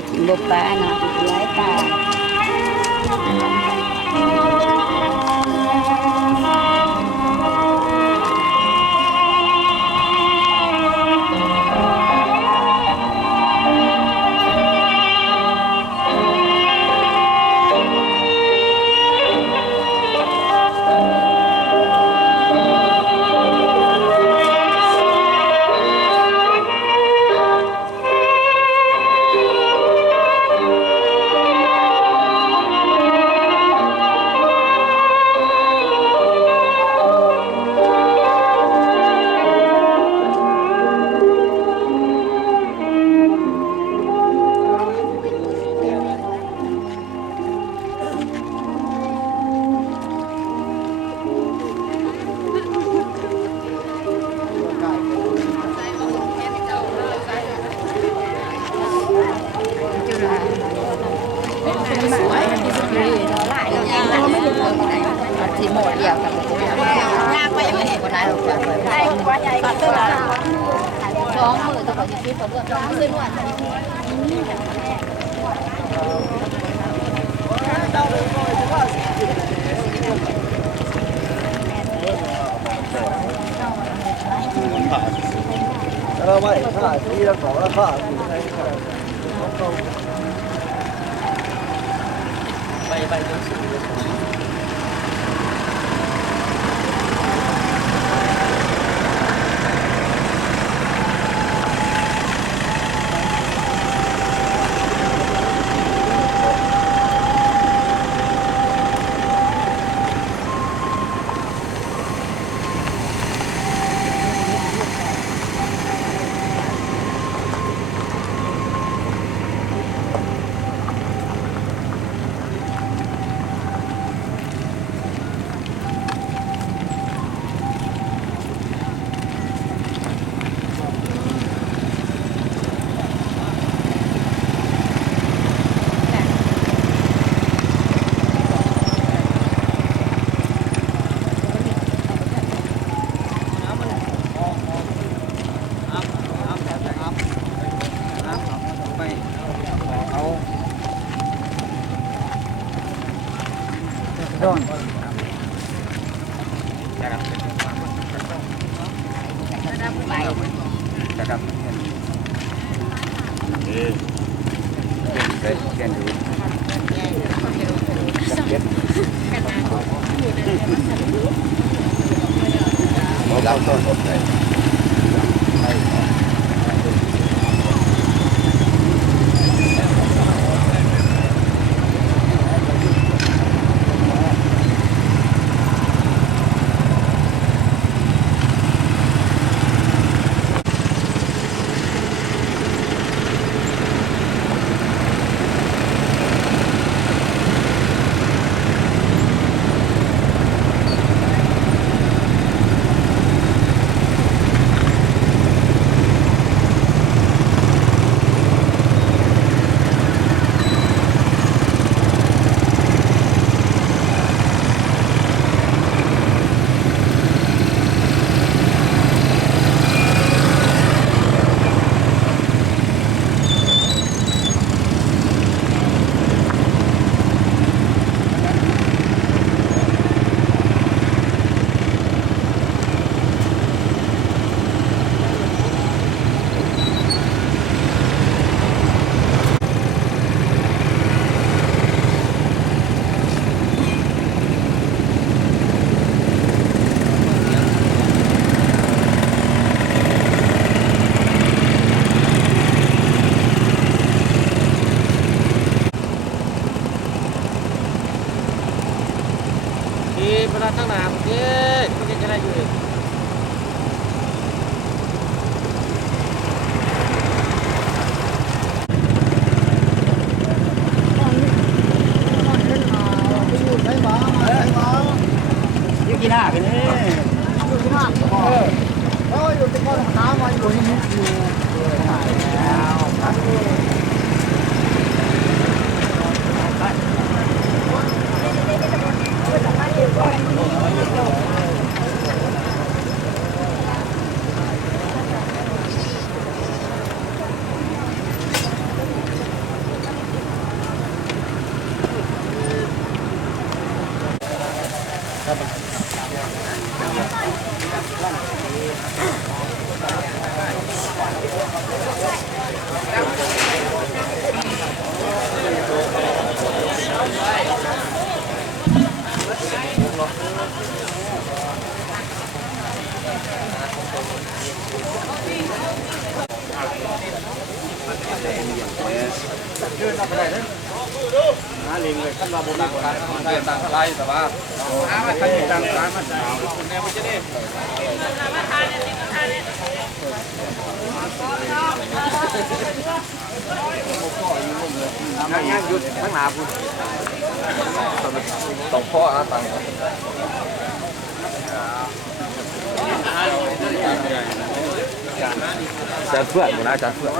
บ่ถิ่มบ่ปลาเนาะหลายปลาที่หมดเดียวกับยากไปยังไงคนไหนเราไปได้กว่าใหญ่ตัดตัวท้องมือตัวของที่ตัวเลือกท้องมือล้วนเราไม่ค่าที่เราขอราคาไปจนสุดดอนนะครับเรียนดูเราต้นเวลาตั้งนานเย้มันจะได้อยู่อยู่กี่หน้ากันนี่อยู่กี่หน้าอยู่ที่ก้อนน้ำมาอยู่ที่นี่อยู่หายแล้ว เดินไปได้เลยหาลิงเลยขั้นมาบนหลังการมันได้ต่างอะไรแต่ว่าขั้นต่างการมันจะเอาแนวมันจะได้น้ำย่างยุดทั้งหนาคุณต้องพ่ออาตังจานเพื่อนกูนะจานเพื่อน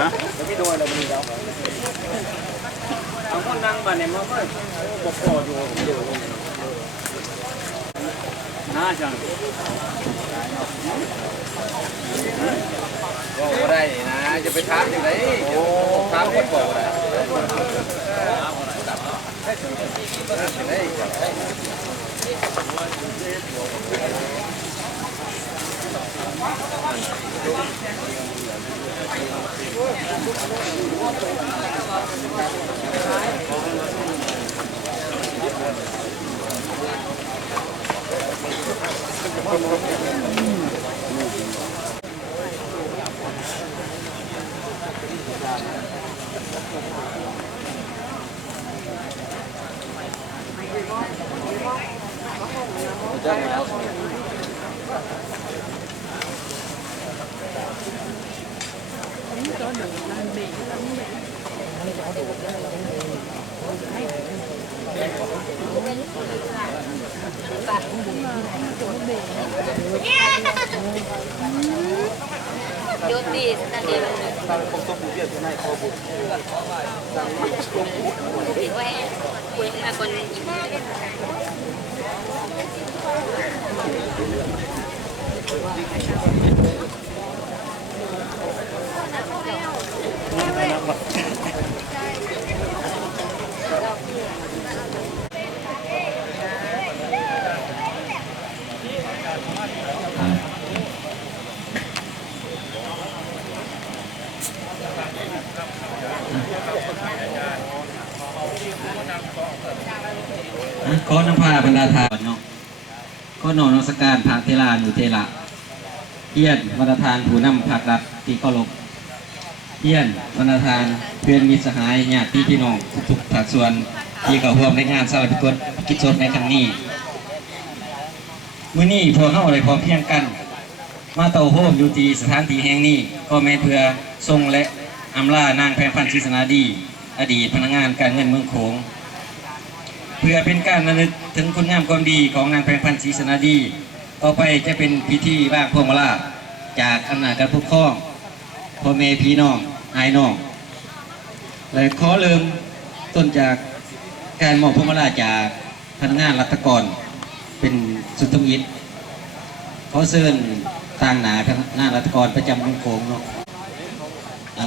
ฮะจะไม่โดนอะไรมันแล้วเอาคนนั่งบ้านเนี่ยมันก็บกพร่องอยู่น่าจังก็ได้นะจะไปถามอย่างไรถามคนบอกได้โยนดีนั่นเองติดไว้คุยกับคนขอนำพาบรรดาทานเนาะขอนอนสการพระเทลาอยู่เทระเยี่ยนบรรดาทานผู้นำภาครัฐที่เคารพเยี่ยนบรรดาทานเพื่อนมิตรสหายญาติพี่น้องทุกๆภาคส่วนที่เข้าร่วมในงานสวัสดิกิจสดในครั้งนี้มื้อนี้พวกเราได้พร้อมเพรียงกันมาเต่าโฮมอยู่ที่สถานที่แห่งนี้ก็แม้เพื่อทรงและอำลานางแพงพันธ์ศรีสนาดีอดีตพนักงานการเงินเมืองโขงเพื่อเป็นการระลึกถึงคุณงามความดีของนางแพงพันธ์ศรีสนาดีต่อไปจะเป็นพิธีว่างพวงมาลาจากอำนาจการปกครองพ่อแม่พี่น้องอายน้องและขอเริ่มต้นจากการมอบพวงมาลาจากพนักงานรัฐกรเป็นสุดทวิตขอเชิญทางหนาพนักงานรัฐกรประจำเมืองโขงเนาะ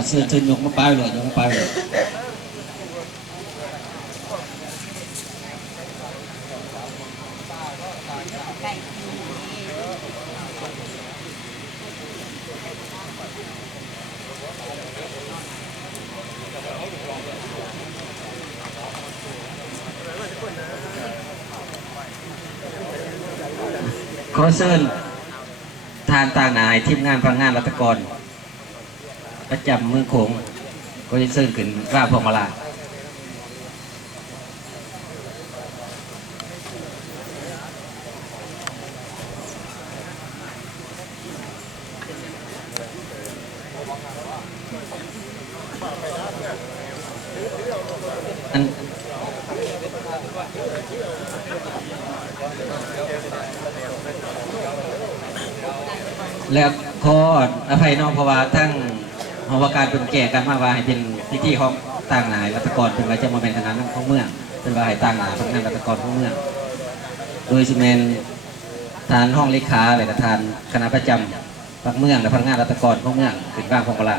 เชิญยกมาป้ายเลยยกมาป้ายเลยขอเชิญทางต่างหนาให้ทีมงานพนักงานรัฐกรประจำเมืองโขงก็จะเชิญขึ้นร่าพวงมาลาแล้วขออภัยน้องเพราะว่าทั้งหอวการเป็นแก่กันมาว่าให้เป็นพิธีของต่างหนายรัฐกรเป็นว่าจะมาเป็นคณะนักของเมืองเป็นว่าให้ต่างหนายพนักงานรัฐกรของเมืองโดยสิเมนทานห้องเลขาและก็ทานคณะประจำพรรคเมืองและพนักงานรัฐกรของเมืองเป็นบ้างของกลา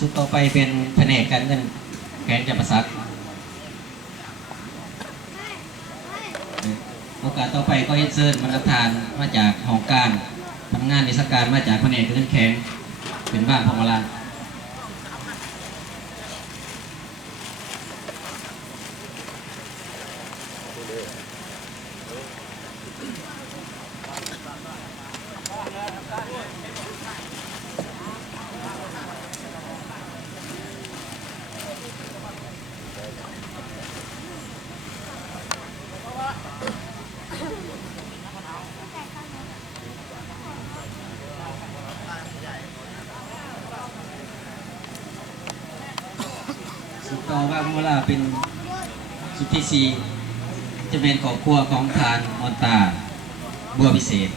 ชุดต่อไปเป็นแผนกการเงินแขวงจำปาสักโอกาสต่อไปก็เฮ็ดเซิร์นบรรทานมาจากหองการทำงานในสการมาจากแผนกการเงินแขวงเป็นบ้านพมลาสุดต่อว่าพมลาเป็นสุดที่สี่จะเป็นครอบครัวของทานมอนตาบัวพิเศษ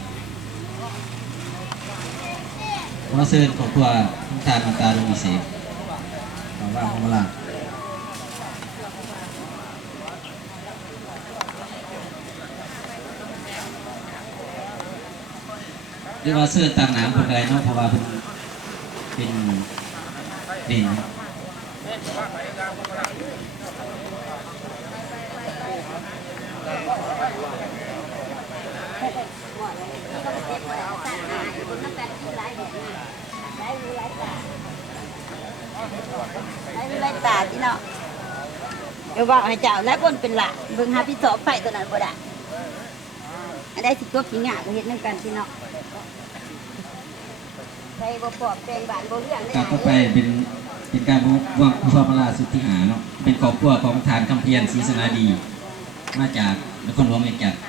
ขอเชิญครอบครัวของทานมอนตาบัวพิเศษต่อว่าพมลาเรียกว่าเสื้อต่างหนังคนใดเนาะเพราะว่าเป็นดินไล่ตาที่เนาะเดี๋ยวว่าให้เจ้าแล้วคนเป็นหลักเบิ่งหาพี่สอบไฟตัวนั้นบ่ได้อันได้สิตัวขี้หงาก็เฮ็ดนำกันพี่เนาะใส่บ่ปอบแปลงบ้านบ่เรื่องได้ การต่อไปเป็นการว่างผู้ชมลาสุทธิหาเนาะเป็นครอบครัวของทานคำเพียรศรีสนาดีมาจากนครหลวงเวียงจันทร์